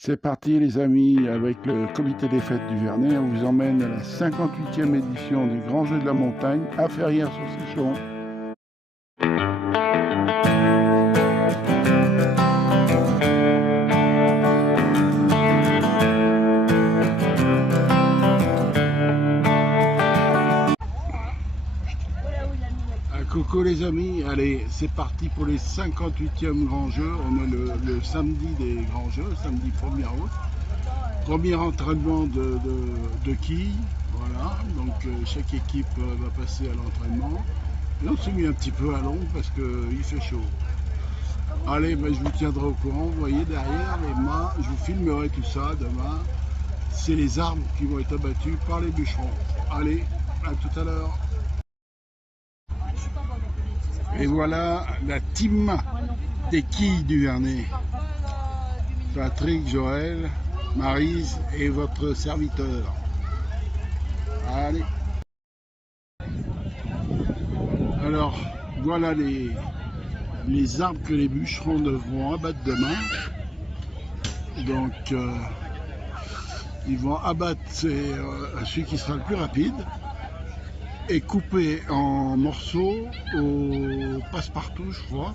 C'est parti les amis, avec le comité des fêtes du Vernet, on vous emmène à la 58e édition du Grand Jeu de la Montagne à Ferrières-sur-Sécheron. Coucou les amis, allez c'est parti pour les 58e grands jeux. On est le samedi des grands jeux, samedi 1er août. Premier entraînement de quilles, voilà, donc chaque équipe va passer à l'entraînement. Et on s'est mis un petit peu à l'ombre parce qu'il fait chaud. Allez, ben, je vous tiendrai au courant, vous voyez derrière les mains, je vous filmerai tout ça demain. C'est les arbres qui vont être abattus par les bûcherons. Allez, à tout à l'heure. Et voilà la team des quilles du Vernet. Patrick, Joël, Maryse et votre serviteur. Allez. Alors, voilà les arbres que les bûcherons devront abattre demain. Donc, ils vont abattre celui qui sera le plus rapide et couper en morceaux au passe-partout, je crois.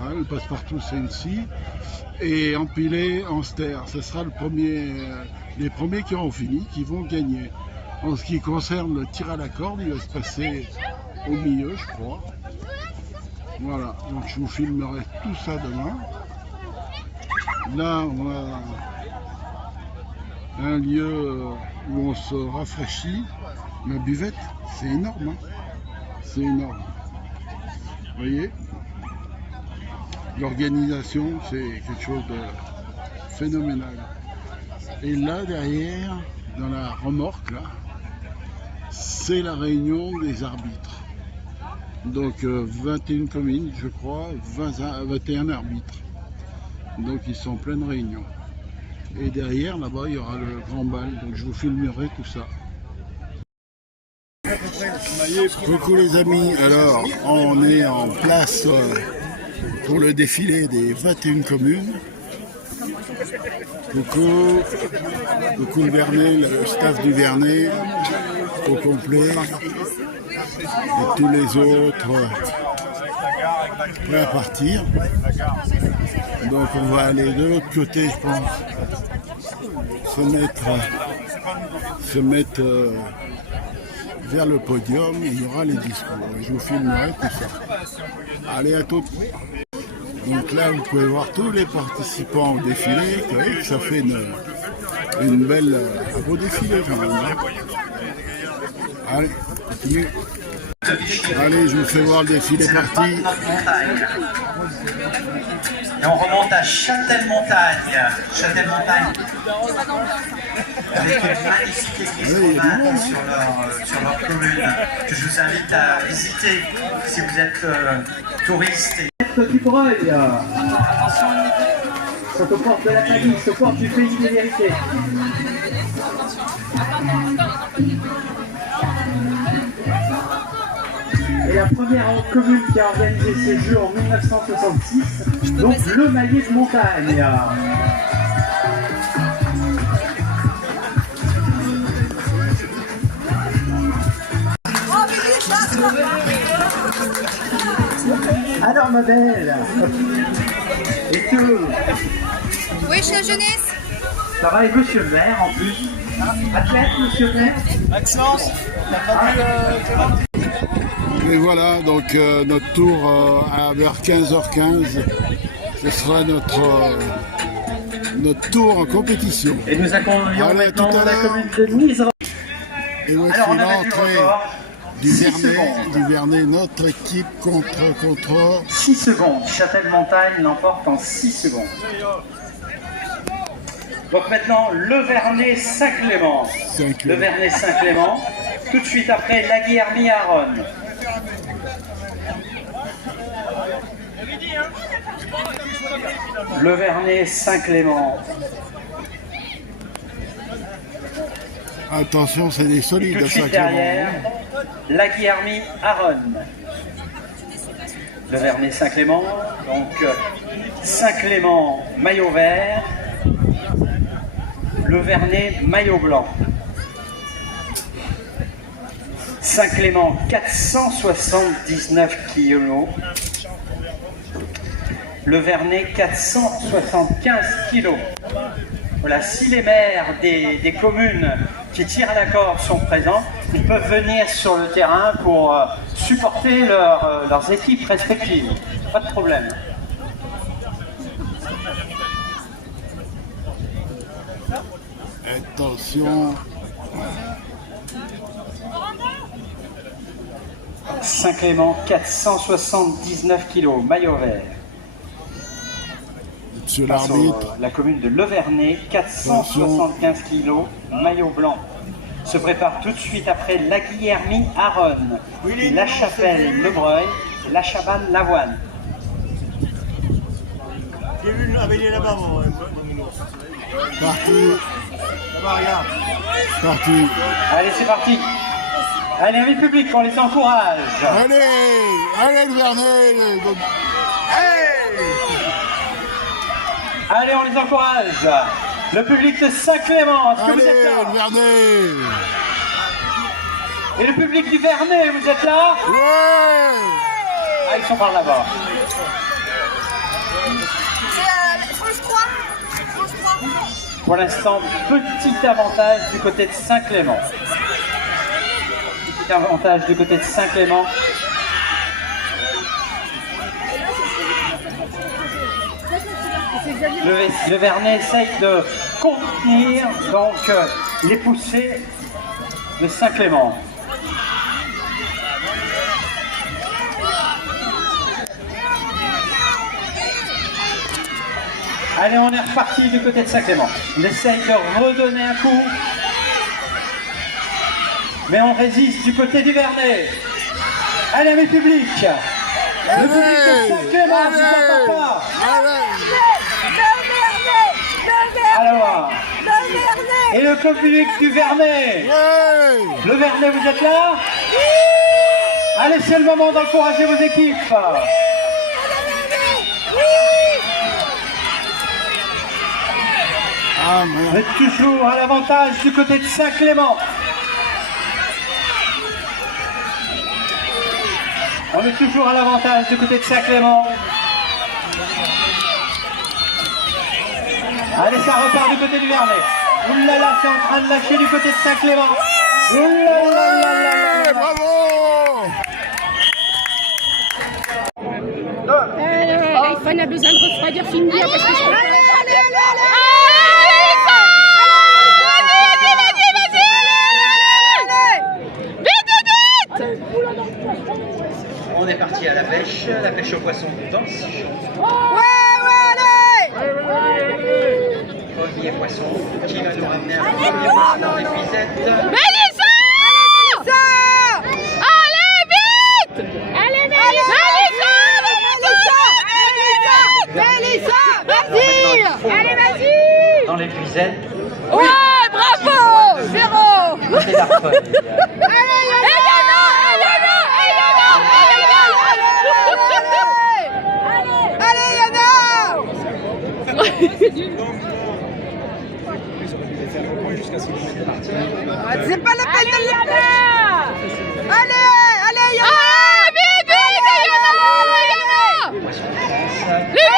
Hein, le passe-partout, c'est une scie. Et empiler en ster. Ce sera les premiers qui auront fini, qui vont gagner. En ce qui concerne le tir à la corde, il va se passer au milieu, je crois. Voilà, donc je vous filmerai tout ça demain. Là, on a un lieu où on se rafraîchit. La buvette, c'est énorme, hein, c'est énorme. Vous voyez, l'organisation, c'est quelque chose de phénoménal. Et là, derrière, dans la remorque, là, c'est la réunion des arbitres. Donc 21 communes, je crois, 21 arbitres. Donc ils sont en pleine réunion. Et derrière, là-bas, il y aura le grand bal. Donc je vous filmerai tout ça. Coucou les amis, alors on est en place pour le défilé des 21 communes. Coucou le Vernet, le staff du Vernet au complet et tous les autres prêts à partir. Donc on va aller de l'autre côté, je pense, se mettre vers le podium et il y aura les discours. Je vous filmerai tout ça. Allez, à toutes. Donc là, vous pouvez voir tous les participants au défilé. Vous voyez que ça fait une belle, un beau défilé quand même. Allez, continue. Allez, je vous fais voir le défilé parti. Et on remonte à Châtel-Montagne. Châtel-Montagne. Avec une magnifique église romane sur leur commune que je vous invite à visiter si vous êtes touriste. Du Breuil sont aux portes de la famille, aux portes du pays des vérités. Et la première commune qui a organisé ces Jeux en 1966, donc le Maillet de Montagne. Alors ma belle, et que... Oui, je suis à jeunesse. Ça va, et monsieur le maire en plus. Athlète, monsieur le maire. Maxence, Et voilà, donc notre tour vers 15h15, ce sera notre tour en compétition. Et nous accueillons allez, maintenant tout à la l'heure. commune de Nice. Et voici Alors on a l'entrée du Vernet, notre équipe contre 6 secondes. Châtel-Montagne l'emporte en 6 secondes. Donc maintenant, le Vernet Saint-Clément. Le Vernet Saint-Clément. Tout de suite après, la Guillermie-Aronne. Le Vernet Saint-Clément. Attention, c'est des solides Tout de à suite Saint-Clément. derrière, la Guillermie-Aronne. Le Vernet Saint-Clément. Donc Saint-Clément, maillot vert. Le Vernet, maillot blanc. Saint-Clément, 479 kg. Le Vernet, 475 kg. Voilà, si les maires des communes qui tirent à la corde sont présents, ils peuvent venir sur le terrain pour supporter leurs équipes respectives. Pas de problème. Attention. Saint-Clément, 479 kg, maillot vert. Monsieur l'arbitre. La commune de Le Vernet, 475 kg, maillot blanc. Se prépare tout de suite après La Guillermie, Aronne, La Chapelle, Le Breuil, La Chabanne, Lavoine. J'ai vu une abeille là-bas, mon Parti. Là-bas, regarde. Parti. Allez, c'est parti. Allez, amis publics, on les encourage. Allez, allez le Vernet. Allez, on les encourage. Le public de Saint-Clément, est-ce que vous êtes Allez là? le Vernet. Et le public du Vernet, vous êtes là? Ouais. Ah, ils sont par là-bas. C'est France 3. France 3. Pour l'instant, petit avantage du côté de Saint-Clément. Petit avantage du côté de Saint-Clément. Le Vernet essaye de contenir donc les poussées de Saint-Clément. Allez, on est reparti du côté de Saint-Clément. On essaye de redonner un coup. Mais on résiste du côté du Vernet. Allez, amis publics. Le public de Saint-Clément, je ne vous entends pas. Alors, et le public du Vernet. Le Vernet, vous êtes là? Allez, c'est le moment d'encourager vos équipes. On est toujours à l'avantage du côté de Saint-Clément. On est toujours à l'avantage du côté de Saint-Clément. Allez, ça repart du côté du Vernet. Oulala, c'est en train de lâcher du côté de Saint-Clément. Oulala, bravo. On a besoin de refroidir, finir parce que je peux... On est parti à la pêche au poisson dans le Sichon. Premier poisson qui va nous ramener un premier poisson dans l'épuisette. Mélissa! Allez vite! Allez Mélissa! Vas-y! Allez vas-y! Dans l'épuisette. Ouais, bravo! Zéro! C'est la feuille. C'est pas la peine de Yana! Allez, allez Yana! Ah, vite, Yana! Vite!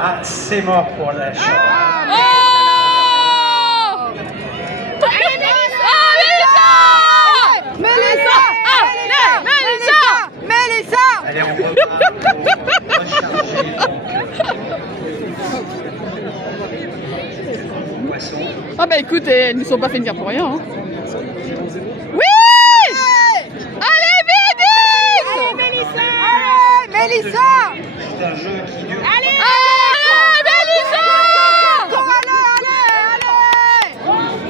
Ah, c'est mort pour la chatte. Allez, on va recharger donc poisson. Ah bah écoute, elles ne sont pas fait venir pour rien. Hein. Oui! Allez, vite! Allez, Mélissa! Allez, Mélissa! C'est un jeu qui dure. Allez, Mélissa!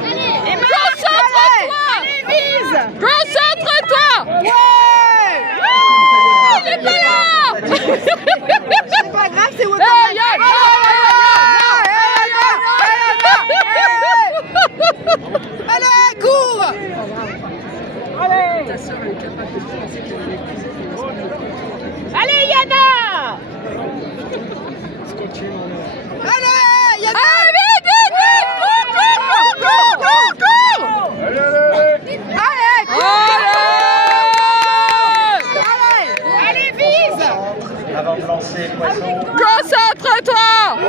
Allez! Concentre-toi! Allez, vise! Concentre-toi! Ouais! Il est pas là! C'est pas grave, c'est Wakanda! Allez, cours! Allez! Allez, Yana! avant de lancer le poisson. Concentre-toi. Ouais.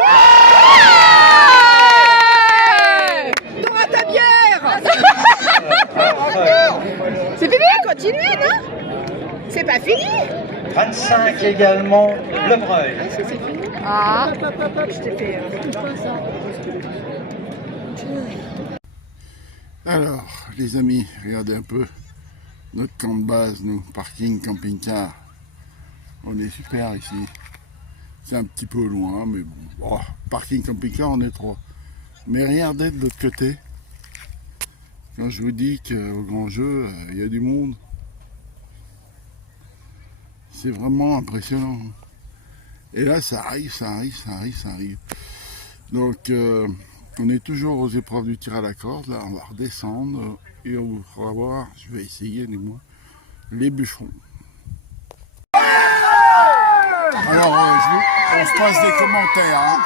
T'auras ta bière. C'est fini? Continuez, non? C'est pas fini. 25 également, le breuil. Ah. Je t'ai fait. Alors, les amis, regardez un peu notre camp de base, nous, parking camping-car. On est super ici. C'est un petit peu loin, mais bon. Oh, parking camping-car, on est 3. Mais regardez de l'autre côté. Quand je vous dis qu'au grand jeu, il y a du monde, c'est vraiment impressionnant. Et là, ça arrive. Donc, on est toujours aux épreuves du tir à la corde. Là, on va redescendre et on vous fera voir, je vais essayer du moins, les bûcherons. Alors, on se passe des commentaires. Hein.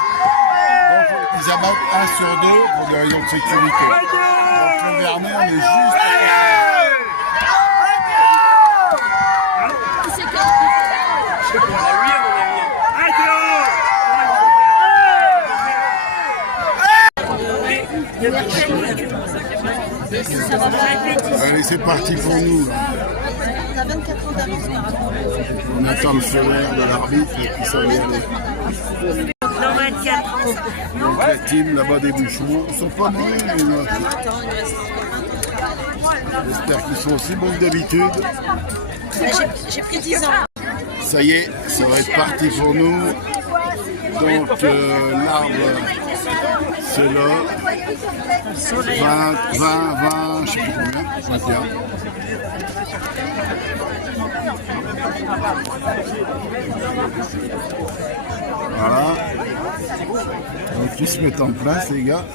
Donc, ils abattent 1 sur 2 pour des raisons de sécurité. Donc, le Vernet, on est juste à Allez, c'est parti pour nous. Là. On attend le feu vert de l'arbitre et puis ça va y aller. Donc la team là-bas des bouchons, ils sont pas mauvais les gars. J'espère qu'ils sont aussi bons que d'habitude. J'ai pris 10 ans. Ça y est, ça va être parti pour nous. Donc l'arbre, c'est là. 20, je sais plus combien, 21. Voilà. Donc ils se mettent en place les gars.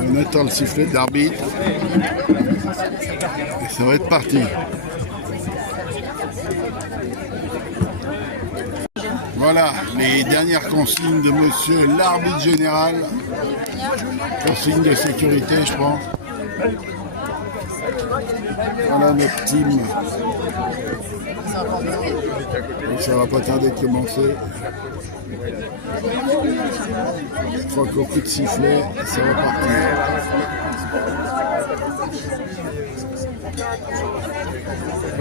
On attend le sifflet de l'arbitre. Et ça va être parti. Voilà les dernières consignes de monsieur l'arbitre général. Consignes de sécurité, je pense. Voilà notre team. Donc ça va pas tarder de commencer. Je crois qu'au coup de sifflet, ça va partir.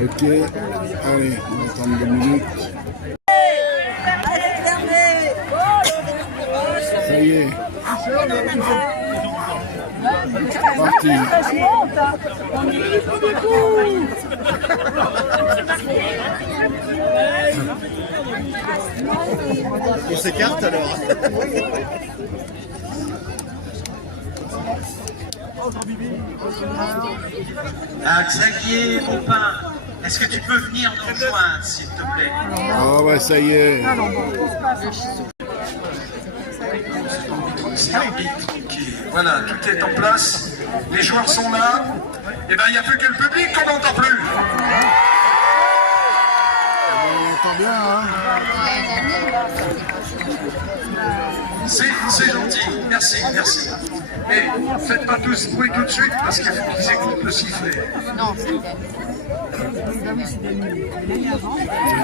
Ok, allez, on va attendre 2 minutes. Ça y est. Parti. On s'écarte alors. Xavier Maupin, est-ce que tu peux venir nous rejoindre, s'il te plaît? Ah ouais, ça y est. Voilà, tout est en place. Les joueurs sont là. Et ben, il n'y a plus que le public qu'on n'entend plus. On entend bien, hein? C'est gentil. Merci. Mais faites pas tous ce bruit tout de suite parce qu'il faut qu'ils écoutent le sifflet. Non, c'est vrai.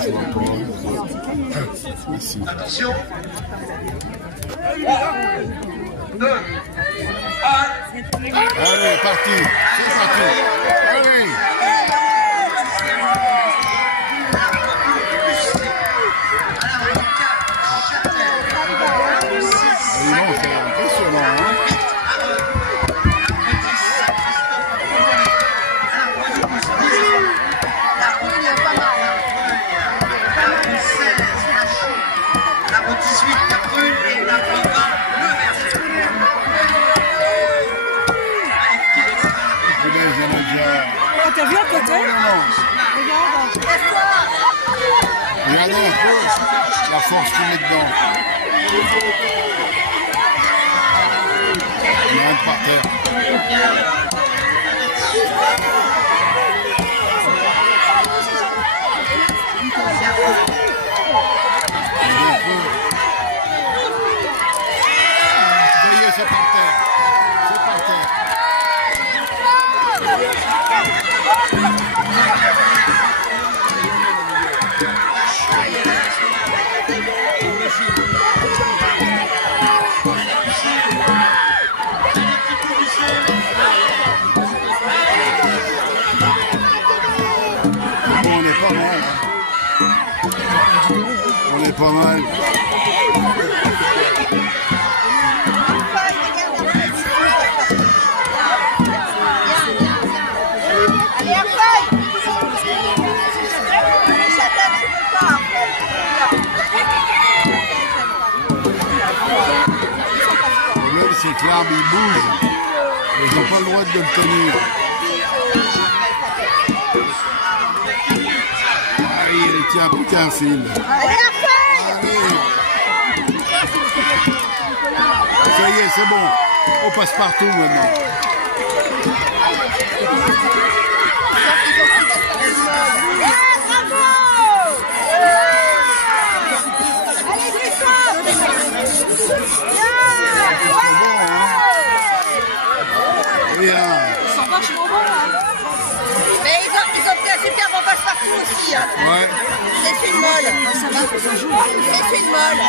Je vois pas. Ici. Attention. 3, 2, 1. Allez, parti. C'est parti. Allez. Non, c'est impressionnant, hein? T'as vu à côté? Regarde. Regardez un peu la force qu'on met dedans. On rentre par terre. Ça y est, c'est par terre. C'est par terre. Bon, on est pas mal. On est pas mal. Allez, à feuille. Le problème, c'est que l'arbre il bouge. Ils n'ont pas le droit de le tenir. Ah, il tient plus qu'un fil. Allez, à feuille. Allez. Ça y est, c'est bon. On passe partout maintenant. Allez, Christophe. Bien. Mais ils ont pris un super bon passe-partout aussi. Hein. Ouais. C'est une molle. C'est une molle.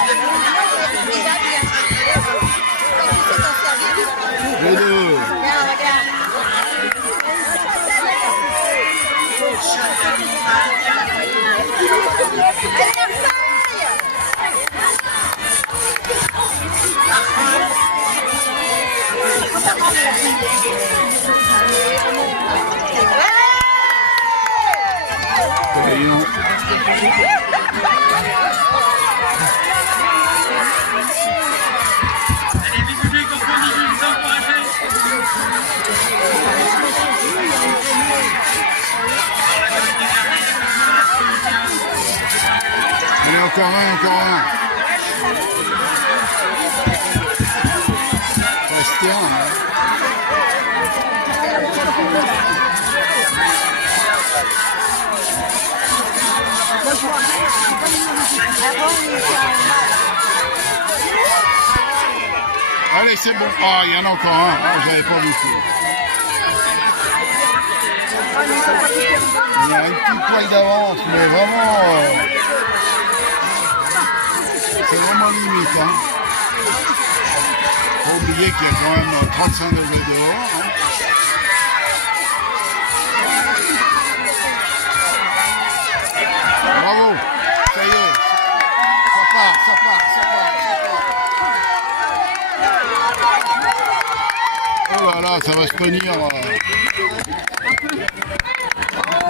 Les deux. Regarde, regarde. Allez, Marseille. Voyons. Allez, du public, on prend 18, vous encouragez. Allez, encore un, encore un. Restez un, hein. Allez, c'est bon. Ah, il y en a encore un. Ah, j'avais pas beaucoup. Il y a une petite poil d'avance, mais vraiment... c'est vraiment limite. Hein. Faut oublier qu'il y a quand même 35 degrés dehors. Hein. Bravo. Ça y est. Ça part, ça part, ça part, ça part. Oh là là, ça va se tenir.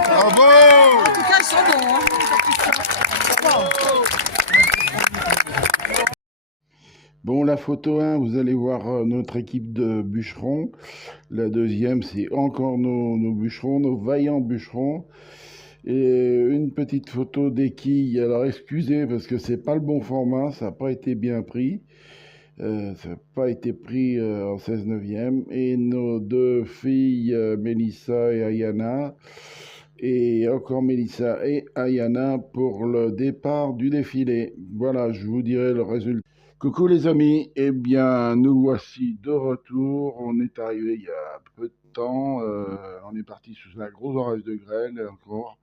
Bravo! En tout cas, ils sont bons. Hein. Bon, la photo 1, vous allez voir notre équipe de bûcherons. La deuxième, c'est encore nos bûcherons, nos vaillants bûcherons. Et une petite photo des quilles. Alors, excusez, parce que c'est pas le bon format, ça n'a pas été bien pris. Ça n'a pas été pris en 16/9. Et nos deux filles, Mélissa et Ayana. Et encore Mélissa et Ayana pour le départ du défilé. Voilà, je vous dirai le résultat. Coucou les amis, eh bien nous voici de retour. On est arrivé il y a peu de temps. On est parti sous un gros orage de grêle encore.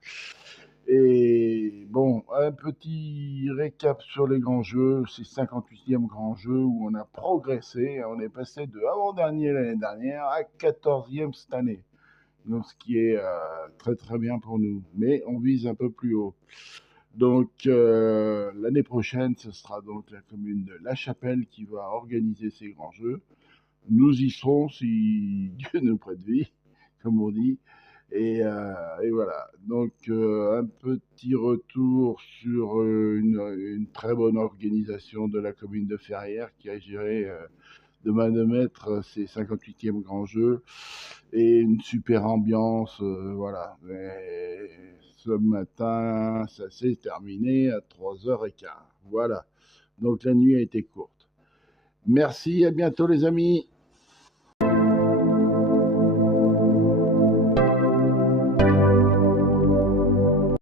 Et bon, un petit récap sur les grands jeux. C'est 58e grand jeu où on a progressé. On est passé de avant-dernier l'année dernière à 14e cette année. Donc, ce qui est très très bien pour nous. Mais on vise un peu plus haut. Donc, l'année prochaine, ce sera donc la commune de La Chapelle qui va organiser ces grands jeux. Nous y serons si Dieu nous prête vie, comme on dit. Et voilà. Donc, un petit retour sur une très bonne organisation de la commune de Ferrières qui a géré de main de maître ces 58e grands jeux et une super ambiance. Voilà. Et ce matin, ça s'est terminé à 3h15. Voilà. Donc, la nuit a été courte. Merci, à bientôt les amis.